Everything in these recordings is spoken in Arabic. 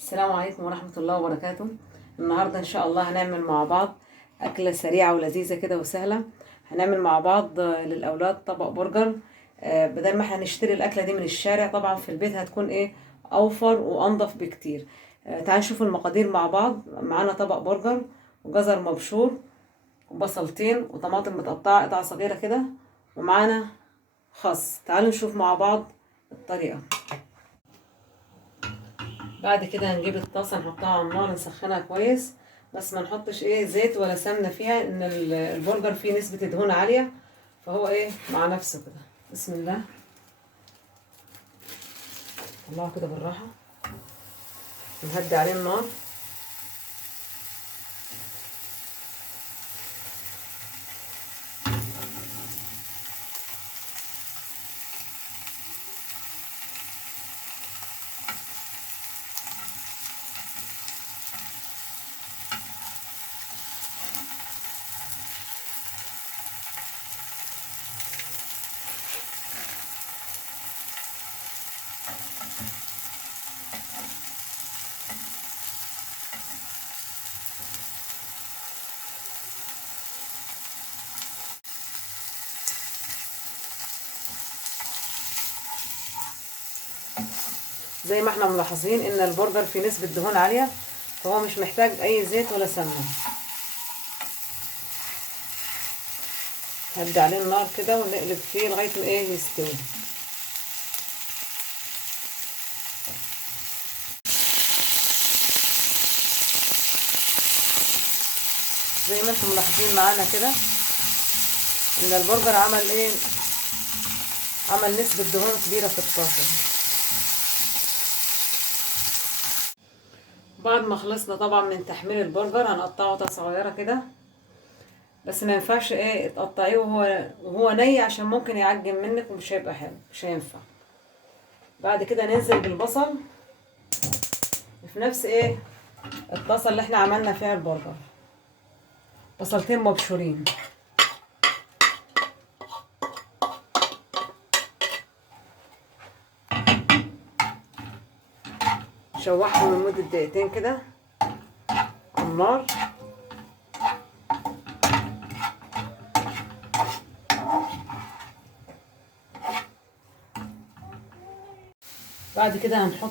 السلام عليكم ورحمة الله وبركاته. النهاردة إن شاء الله هنعمل مع بعض أكلة سريعة ولذيذة كده وسهلة. هنعمل مع بعض للأولاد طبق برجر. بدل ما احنا نشتري الأكلة دي من الشارع، طبعا في البيت هتكون أوفر وأنضف بكتير. تعالوا نشوف المقادير مع بعض. معانا طبق برجر وجزر مبشور وبصلتين وطماطم متقطعة قطع صغيرة كده، ومعانا خس. تعالوا نشوف مع بعض الطريقة. بعد كده هنجيب الطاسه نحطها على النار نسخنها كويس، بس ما نحطش زيت ولا سمنه فيها، ان البرجر فيه نسبه دهون عاليه، فهو مع نفسه كده. بسم الله. طلعه كده بالراحه ونهدي عليه النار. زي ما احنا ملاحظين ان البرجر فيه نسبه دهون عاليه، فهو مش محتاج اي زيت ولا سمنه. هدي عليه النار كده ونقلب فيه لغايه ما يستوي. زي ما انتم ملاحظين معانا كده ان البرجر عمل نسبه دهون كبيره في الطاسه. بعد ما خلصنا طبعا من تحمير البرجر هنقطعه قطع صغيره كده، بس ما ينفعش تقطعيه وهو ني، عشان ممكن يعجن منك ومش هيبقى حلو، مش هينفع. بعد كده ننزل بالبصل في نفس الطاسه اللي احنا عملنا فيها البرجر. بصلتين مبشورين، شوحهم لمده دقيقتين كده على النار. بعد كده هنحط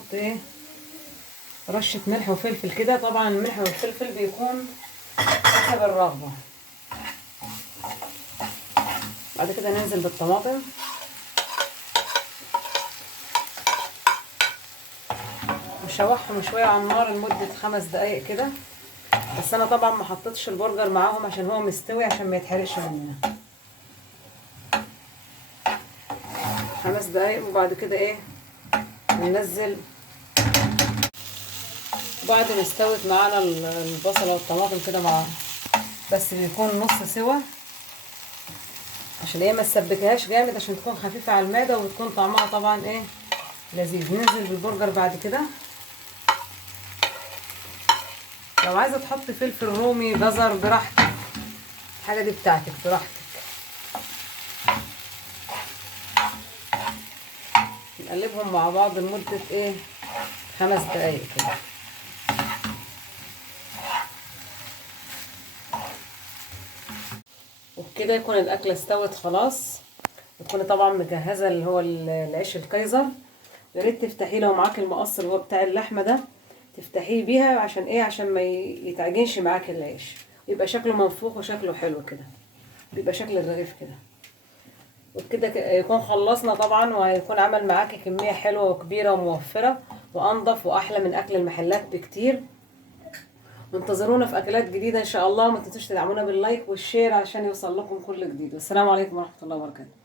رشه ملح وفلفل كده. طبعا الملح والفلفل بيكون حسب الرغبه. بعد كده ننزل بالطماطم نشوحهم شويه على النار لمده 5 دقايق كده. بس انا طبعا ما حطيتش البرجر معاهم عشان هو مستوي، عشان ما يتحرقش مننا. 5 دقايق وبعد كده ننزل. بعد ما استوت معانا البصله والطماطم كده مع بس بيكون نص سوا، عشان ما تسبكهاش جامد، عشان تكون خفيفه على المعده وتكون طعمها طبعا لذيذ. ننزل بالبرجر بعد كده. لو عايزه تحطي فلفل رومي جزر براحتك، الحاجه دي بتاعتك براحتك. نقلبهم مع بعض لمده 5 دقايق كده. وبكده يكون الاكله استوت خلاص. وتكوني طبعا مجهزه اللي هو العيش الكايزر. يا ريت تفتحيه لو معاك المقص اللي هو بتاع اللحمه ده، تفتحيه بيها عشان ما يتعجنش معاك العيش، يبقى شكله منفوخ وشكله حلو كده، بيبقى شكل الرغيف كده. وبكده يكون خلصنا طبعا، وهيكون عمل معاكي كميه حلوه وكبيره وموفره وانضف واحلى من اكل المحلات بكتير. وانتظرونا في اكلات جديده ان شاء الله. وما تنسوش تدعمونا باللايك والشير عشان يوصل لكم كل جديد. والسلام عليكم ورحمه الله وبركاته.